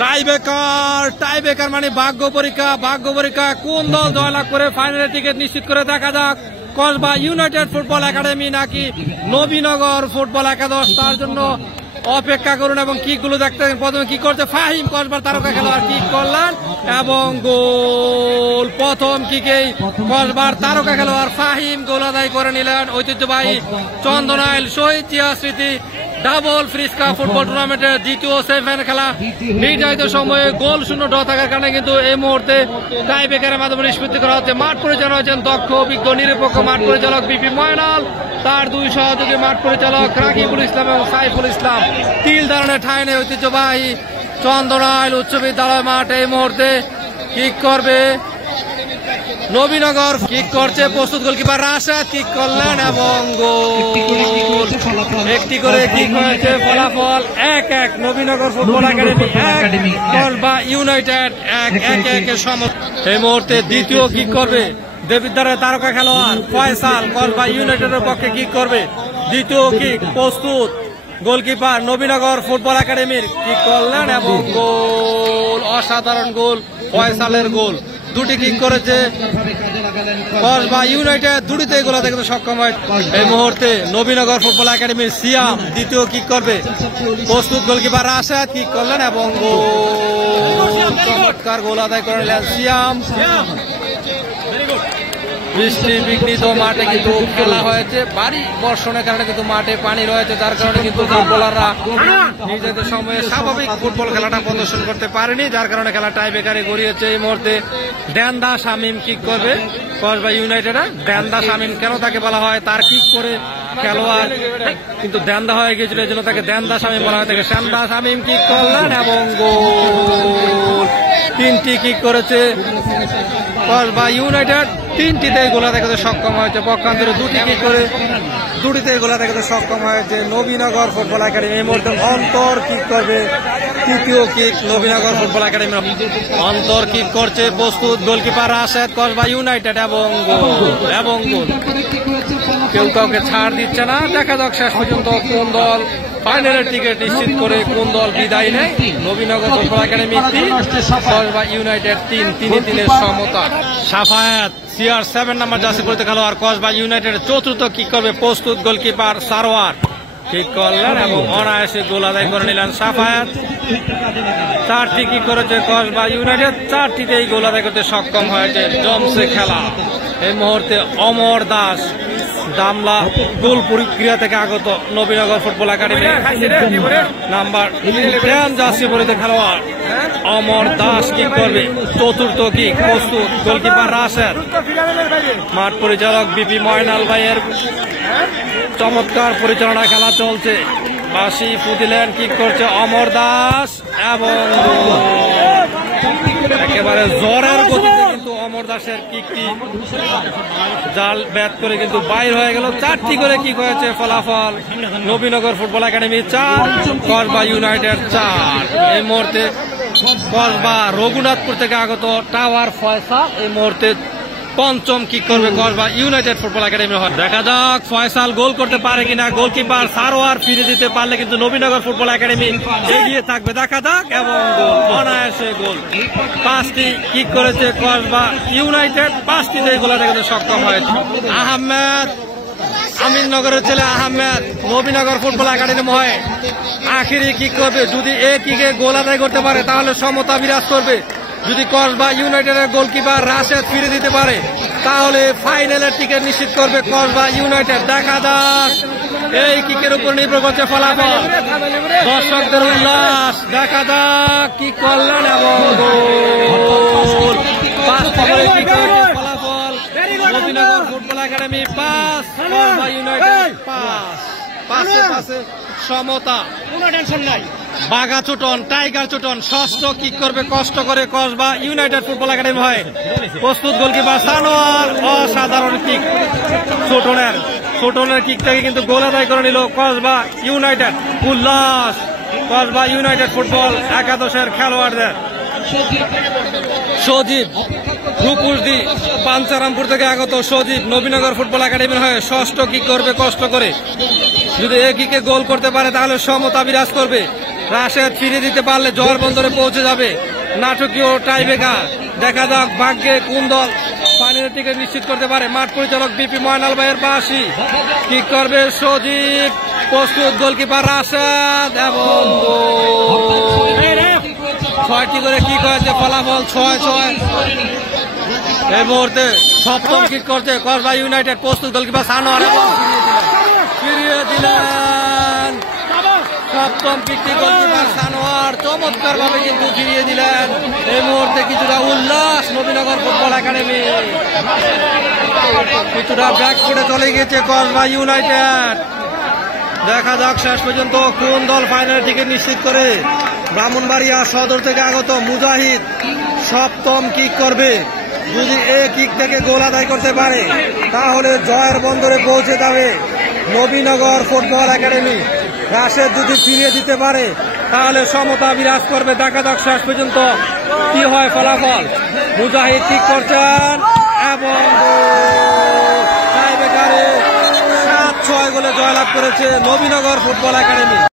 Tiebreaker মানে ভাগ্য পরীক্ষা কোন দল জয়লাভ করে ফাইনালের টিকিট নিশ্চিত করে দেখা যাক কসবা ইউনাইটেড ফুটবল একাডেমি নাকি নবীনগর ফুটবল একাদশ তার জন্য অপেক্ষা করুন এবং কিকগুলো দেখতে প্রথমে কি করছে ফাহিম কসবার তারকা খেলোয়াড় কিক করলেন এবং গোল প্রথম কিকেই কসবার তারকা খেলোয়াড় ফাহিম গোল আদায় করে নিলেন ঐতিহ্যবাহী চন্দনাইল শহীদ জিয়া স্মৃতি ডাবল ফ্রিজ কাপ ফুটবল টুর্নামেন্টের দ্বিতীয় সেমিফাইনাল খেলা নির্ধারিত সময়ে গোল শূন্য ড্র থাকার কারণে কিন্তু এই মুহূর্তে টাইব্রেকারের মাধ্যমে নিষ্পত্তি করা হচ্ছে। মাঠ পরিচালনা হচ্ছেন দক্ষ অভিজ্ঞ নিরপেক্ষ মাঠ পরিচালক বিপি ময়নাল, তার দুই সহযোগী মাঠ পরিচালক রাকিবুল ইসলাম এবং সাইফুল ইসলাম। তিল ধারণের ঠাঁই নেই ঐতিহ্যবাহী চন্দনাইল উচ্চ বিদ্যালয় মাঠ এই মুহূর্তে কিক করবে নবীনগর, কিক করছে প্রস্তুত গোলকিপার রাশেদ, কিক করলেন এবং গোল। একটি করে কিক হয়েছে, ফলাফল 1-1 Nabinagar football academy 1 Kasba United 1-1 সমতা। এই মুহূর্তে দ্বিতীয় কিক করবে দেবিদ্বারের তারকা খেলোয়াড় ফয়সাল, কসবা ইউনাইটেডের পক্ষে কিক করবে। দ্বিতীয় কিক প্রস্তুত, গোলকিপার নবীনগর ফুটবল একাডেমির, কিক করলেন এবং গোল, অসাধারণ গোল, ফয়সালের গোল। দুটি কিক করেছে কসবা ইউনাইটেড, দুটিতেই গোল আদায় করতে সক্ষম হয়। এই মুহূর্তে নবীনগর ফুটবল একাডেমির সিয়াম দ্বিতীয় কিক করবে, প্রস্তুত গোলকিপার রাশেদ, কিক করলেন এবং গোল, চমৎকার গোল আদায় করে নিলেন সিয়াম। বৃষ্টি বিঘ্নিত মাঠে কিন্তু খেলা হয়েছে, ভারী বর্ষণের কারণে কিন্তু মাঠে পানি রয়েছে, যার কারণে কিন্তু ফুটবলাররা নিজেদের সময়ে স্বাভাবিক ফুটবল খেলাটা প্রদর্শন করতে পারেনি, যার কারণে খেলা টাইব্রেকারে গড়িয়েছে। এই মুহূর্তে দেন্দা শামীম কিক করবে কসবা ইউনাইটেডের। দেন্দা শামীম কেন তাকে বলা হয়, তার কিক করে খেলোয়াড় কিন্তু দেন্দা হয়ে গিয়েছিল, এই জন্য তাকে দেন্দা শামীম বলা হয়। তাকে দেন্দা শামীম কিক করলেন এবং গোল। তিনটি কিক করেছে কসবা ইউনাইটেড, তিনটিতে গোল আদায় করতে সক্ষম হয়েছে। পক্ষান্তরে দুটি কিক করে দুটিতে গোল আদায় করতে সক্ষম হয়েছে নবীনগর ফুটবল একাডেমি। এই মুহূর্তে অন্তর কিক করবে, তৃতীয় কিক নবীনগর ফুটবল একাডেমি। অন্তর কিক করছে, প্রস্তুত গোলকিপার রাশেদ, কসবা ইউনাইটেড এবং গোল। কেউ কাউকে ছাড় দিচ্ছে না, দেখা যাক শেষ পর্যন্ত কোন দল ফাইনালের টিকিট নিশ্চিত করে কোন দল বিদায় নেয়। Nabinagar football academy 3, Kasba United 3, 3-3 সমতা। সাফায়াত CR7 নাম্বার জার্সি পরিহিত খেলোয়াড় কসবা ইউনাইটেড চতুর্থ কিক করবে, প্রস্তুত গোলকিপার সারোয়ার, কিক করলেন এবং অনায়াসে গোল আদায় করে নিলেন সাফায়াত। 4টি কিক করেছে কসবা ইউনাইটেড, 4টিতেই গোল আদায় করতে সক্ষম হয়েছে। জমছে খেলা। এই মুহূর্তে অমর দাস দামলা গোল প্রক্রিয়া থেকে আগত Nabinagar football academy number 10 jersey পরিহিত খেলোয়াড় অমর দাস কিক করবে, চতুর্থ কিক প্রস্তুত গোলকিপার রাশেদ। মাঠ পরিচালক বিপি ময়নাল ভাইয়ের চমৎকার পরিচালনা খেলা চলছে। বাসি ফুদিলেন, কিক করছে অমর দাস এবং একেবারে জ্বরের গতিতে কিন্তু অমর দাসের কিকটি জাল ব্যাট করে কিন্তু বাইর হয়ে গেল। 4টি করে কিক হয়েছে, ফলাফল Nabinagar football academy 4, Kasba United 4। এই মুহূর্তে কসবা রঘুনাথপুর থেকে আগত টাওয়ার ফয়সাল এই মুহূর্তে পঞ্চম কিক করবে কসবা ইউনাইটেড ফুটবল একাডেমি। দেখা যাক ফয়সাল গোল করতে পারে কিনা। গোলকিপার সারোয়ার ফিরে দিতে পারলে কিন্তু নবীনগর ফুটবল একাডেমি এগিয়ে থাকবে, দেখা যাক এবং গোল, অনায়াসে গোল। 5টি কিক করেছে কসবা ইউনাইটেড, 5টিতে গোল আদায় করতে সক্ষম হয়েছে। আহমেদ, আমিননগরের ছেলে আহমেদ নবীনগর ফুটবল একাডেমি হয়ে আখিরি কিক করবে। যদি এই কিকে গোল আদায় করতে পারে তাহলে সমতা বিরাজ করবে। যদি কসবা ইউনাইটেডের গোলকিপার রাশেদ ফিরে দিতে পারে তাহলে ফাইনালের টিকিট নিশ্চিত করবে কসবা ইউনাইটেড। দেখা যাক, এই কিকের উপর নির্ভর করছে ফলাফল, দর্শকদের উল্লাস। দেখা যাক কি করলেন এবং গোল। 5টি করে কিক হয়েছে, ফলাফল Nabinagar football academy 5, Kasba United 5। 5-5 সমতা। কোনো টেনশন নাই। বাঘাচুটন, টাইগার চুটন ষষ্ঠ কিক করবে কষ্ট করে কসবা ইউনাইটেড ফুটবল একাডেমি হয়। প্রস্তুত গোলকিপার সানোয়ার, অসাধারণ কিক ছোটনের কিক থেকে কিন্তু গোল আদায় করে নিল কসবা ইউনাইটেড। উল্লাস কসবা ইউনাইটেড ফুটবল একাদশের খেলোয়াড়দের। সজীব রূপসদি পাঞ্চারামপুর থেকে আগত সজীব নবীনগর ফুটবল একাডেমির হয়ে ষষ্ঠ কিক করবে কষ্ট করে। যদি এই কিকে গোল করতে পারে তাহলে সমতা বিরাজ করবে। রাশেদ ফিরিয়ে দিতে পারলে জোয়ার বন্দরে পৌঁছে যাবে। নাটকীয় টাইব্রেকার, দেখা যাক ভাগ্যে কোন দল ফাইনালের টিকিট নিশ্চিত করতে পারে। মাঠ পরিচালক বিপি ময়নাল ভাইয়ের পাশি, কিক করবে সজীব, প্রস্তুত গোলকিপার রাশেদ এবং 6টি করে কিক হয়েছে, ফলাফল 6-6। এই মুহূর্তে সপ্তম কিক করছে কসবা ইউনাইটেড, প্রস্তুত গোলকিপার সানোয়ার এবং ফিরিয়ে দিলেন। সপ্তম কিকটি গোলকিপার সানোয়ার চমৎকার ভাবে কিন্তু ফিরিয়ে দিলেন। এই মুহূর্তে কিছুটা উল্লাস নবীনগর ফুটবল একাডেমি, কিছুটা ব্যাক করে চলে গেছে কসবা ইউনাইটেড। দেখা যাক শেষ পর্যন্ত কোন দল ফাইনালের টিকিট নিশ্চিত করে। ব্রাহ্মণবাড়িয়া সদর থেকে আগত মুজাহিদ সপ্তম কিক করবে। যদি এই কিক থেকে গোল আদায় করতে পারে তাহলে জয়ের বন্দরে পৌঁছে যাবে নবীনগর ফুটবল একাডেমি। রাশেদ যদি ফিরিয়ে দিতে পারে তাহলে সমতা বিরাজ করবে। দেখা যাক শেষ পর্যন্ত কি হয় ফলাফল। মুজাহিদ কিক করছেন এবং টাইব্রেকারে 7-6 গোলে জয়লাভ করেছে নবীনগর ফুটবল একাডেমি।